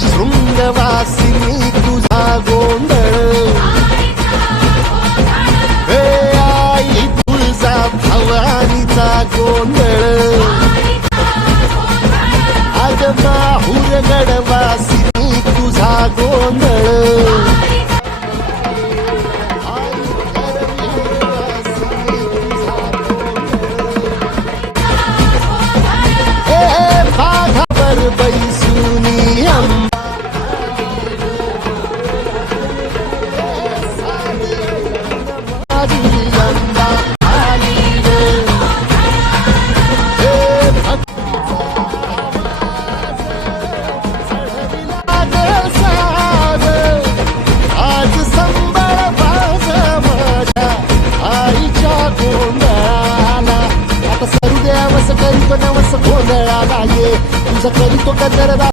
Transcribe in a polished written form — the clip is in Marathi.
शृंगवासिनी तुझा गोंधळ हे आई तुळजा भवानीचा गोंधळ आज माहूर गडवासिनी तुझा गोंधळ बैसुनी अंबा आज संबळ बाज माझ्या आईच्या गोंधळाला आता सरू द्यावस करीतो नवस गोंधळाला ये तुझं करीतो कदर